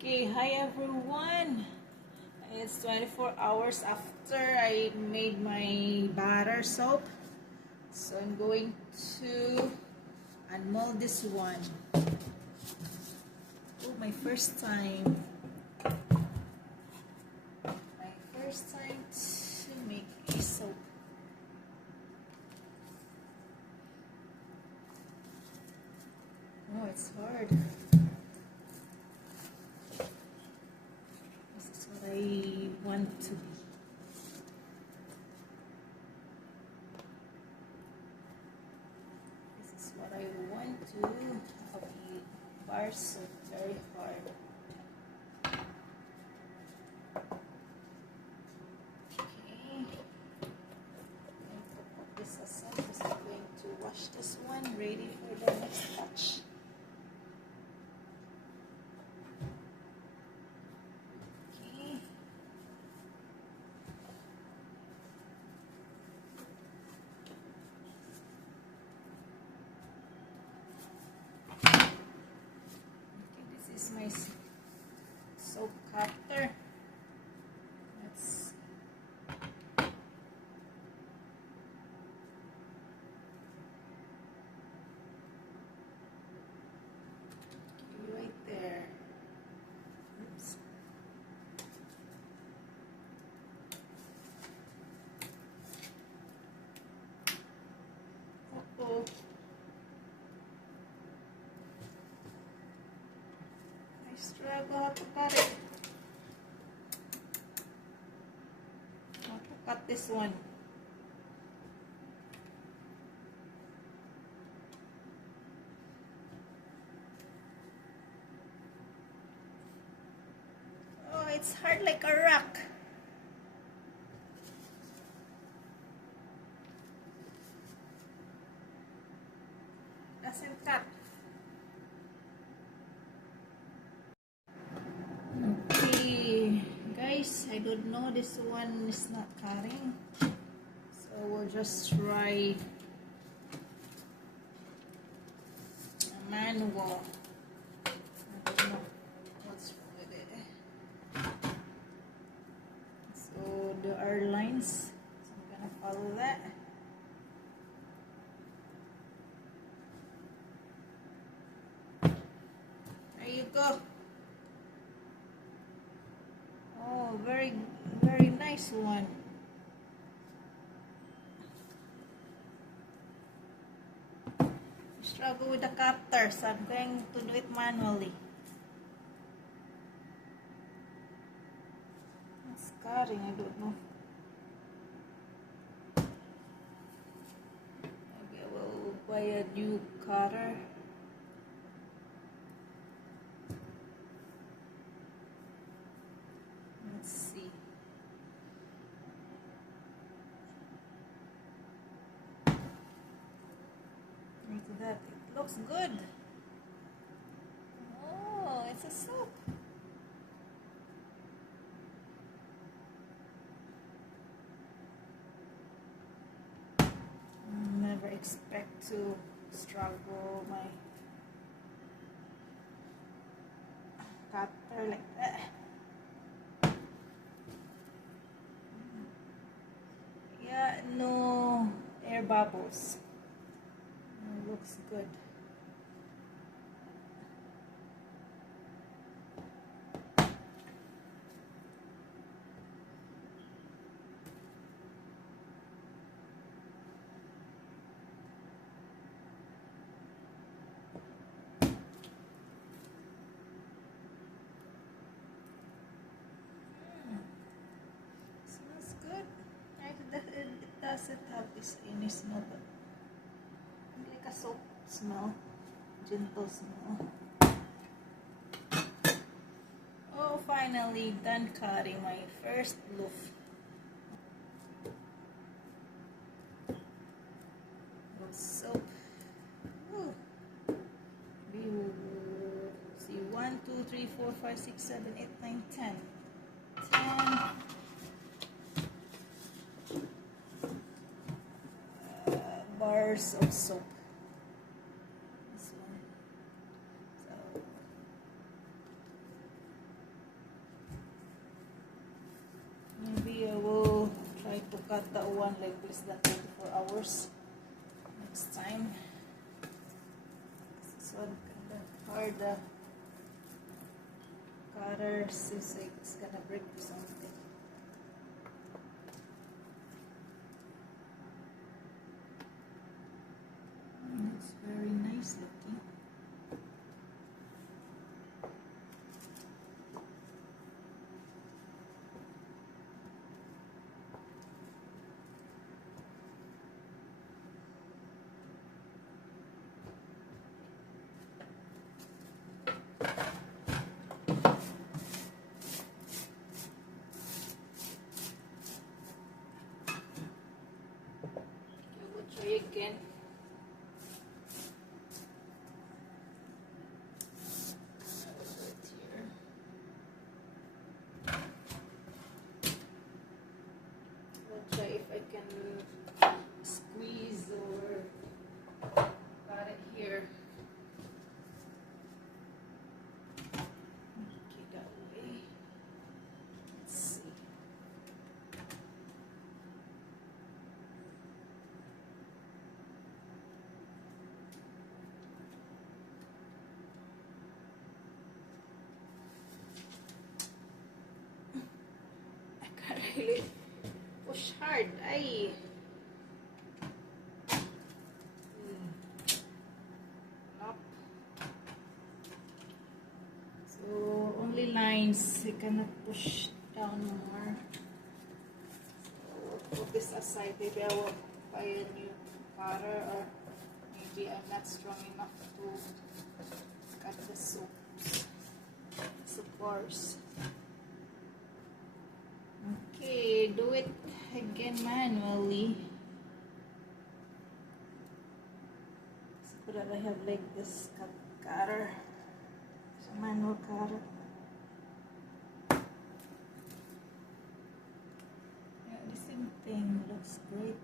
Okay, hi everyone. It's 24 hours after I made my batter soap. So I'm going to unmold this one. Oh, my first time. My first time to make a soap. Oh, it's hard. This is what I want to be. This is what I want to have a bar soap. Very hard. Okay. I'm going to put this aside because I'm going to wash this one ready for the next batch. This is my soap cutter. Let's right there. Oops. Uh-oh. I struggle to cut it. How to cut this one? Oh, it's hard like a rock. Doesn't cut. Okay, guys, I don't know. This one is not cutting. So we'll just try a manual. I don't know what's wrong with it. So there are lines. So I'm gonna follow that. There you go. Oh, very, very nice one. Struggle with the cutter, so I'm going to do it manually. It's cutting, I don't know. Maybe I will buy a new cutter. Let's see. Look at that, it looks good. Oh, it's a soap. Never expect to struggle my cutter like that. Yeah, no air bubbles. Looks good. Smells good. It doesn't have this any smell, but like a soap smell, gentle smell. Oh, finally done cutting my first loaf of soap. Ooh. We will see 1, 2, 3, 4, 5, 6, 7, 8, 9, 10. 10 bars of soap. This one. So cut that one like less than 24 hours next time. This one kind of hard. The cutter seems like it's gonna break or something. It's very nice looking. Try again. Right here. I'll try if I can squeeze or cut it here. Okay, that way. Let's see. Really push hard. Ay. Up. So only lines. You cannot push down more. So we'll put this aside. Maybe I will buy a new cutter, or maybe I'm not strong enough to cut the soaps. Supports. Okay, do it again manually. So that I have like this cutter. So manual cutter. Yeah, the same thing looks great.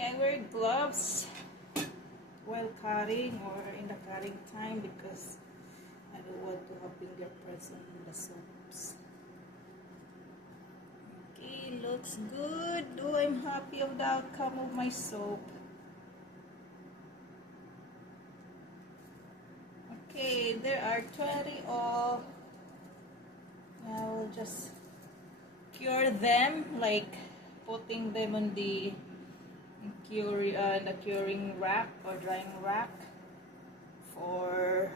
I wear gloves while cutting or in the cutting time because I don't want to have fingerprints on the soaps. Okay, looks good. Oh, I'm happy of the outcome of my soap. Okay, there are 20 of. I will just cure them, like putting them on the curing rack or drying rack for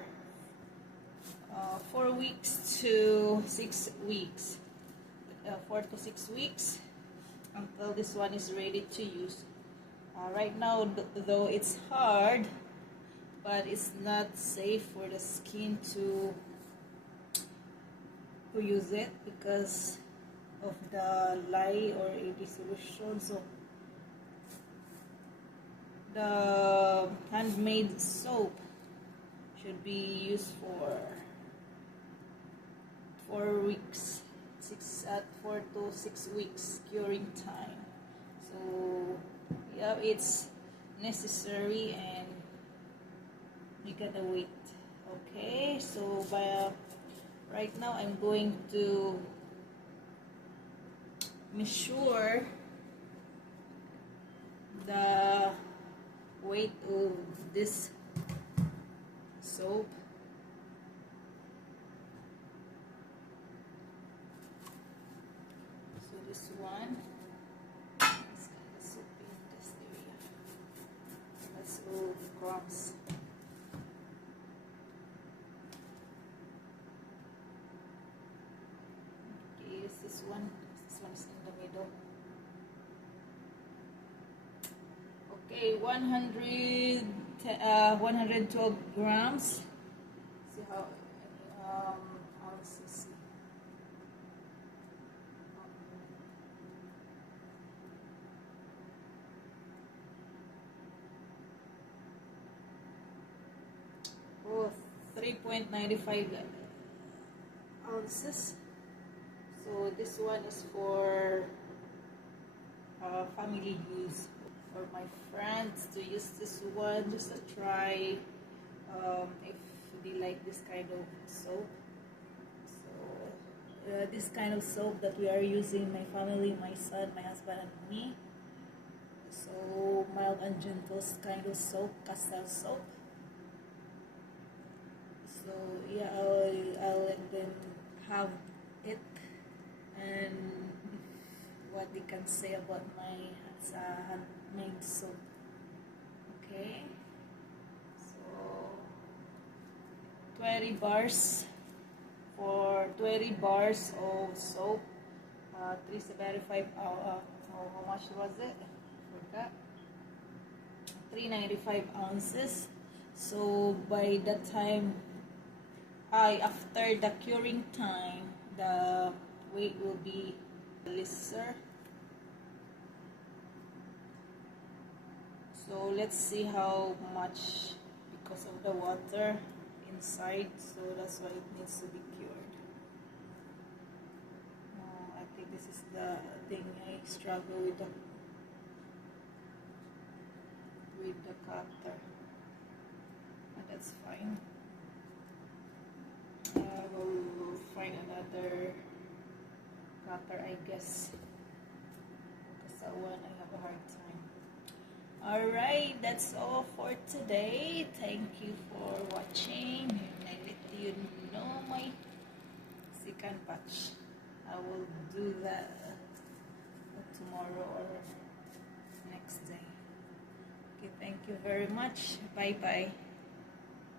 4 weeks to 6 weeks, 4 to 6 weeks until this one is ready to use. Right now, though it's hard, but it's not safe for the skin to use it because of the lye or AD solution. So the handmade soap should be used for 4 weeks, 4 to 6 weeks curing time. So yeah, it's necessary and you gotta wait. Okay, so right now I'm going to measure the weight of this soap. So this one, this kind of soap in this area. That's all crumbs. Okay, use this one. This one is in the middle. Okay, 112 grams. See how ounces. Oh, 3.95 ounces. So this one is for family use. For my friends to use this one, just to try if they like this kind of soap. So this kind of soap that we are using, my family, my son, my husband, and me. So mild and gentle kind of soap, Castile soap. So yeah, I'll let them have it and what they can say about my handmade soap. Okay, so 20 bars for 20 bars of soap. 375. How much was it? Forgot. 395 ounces. So by that time, after the curing time, the weight will be lesser. So let's see how much, because of the water inside, so that's why it needs to be cured. I think this is the thing I struggle with the cutter, but that's fine. I will find another cutter, I guess, because that one I have a hard time. Alright, that's all for today. Thank you for watching. I let you know my second batch. I will do that tomorrow or next day. Okay, thank you very much. Bye bye.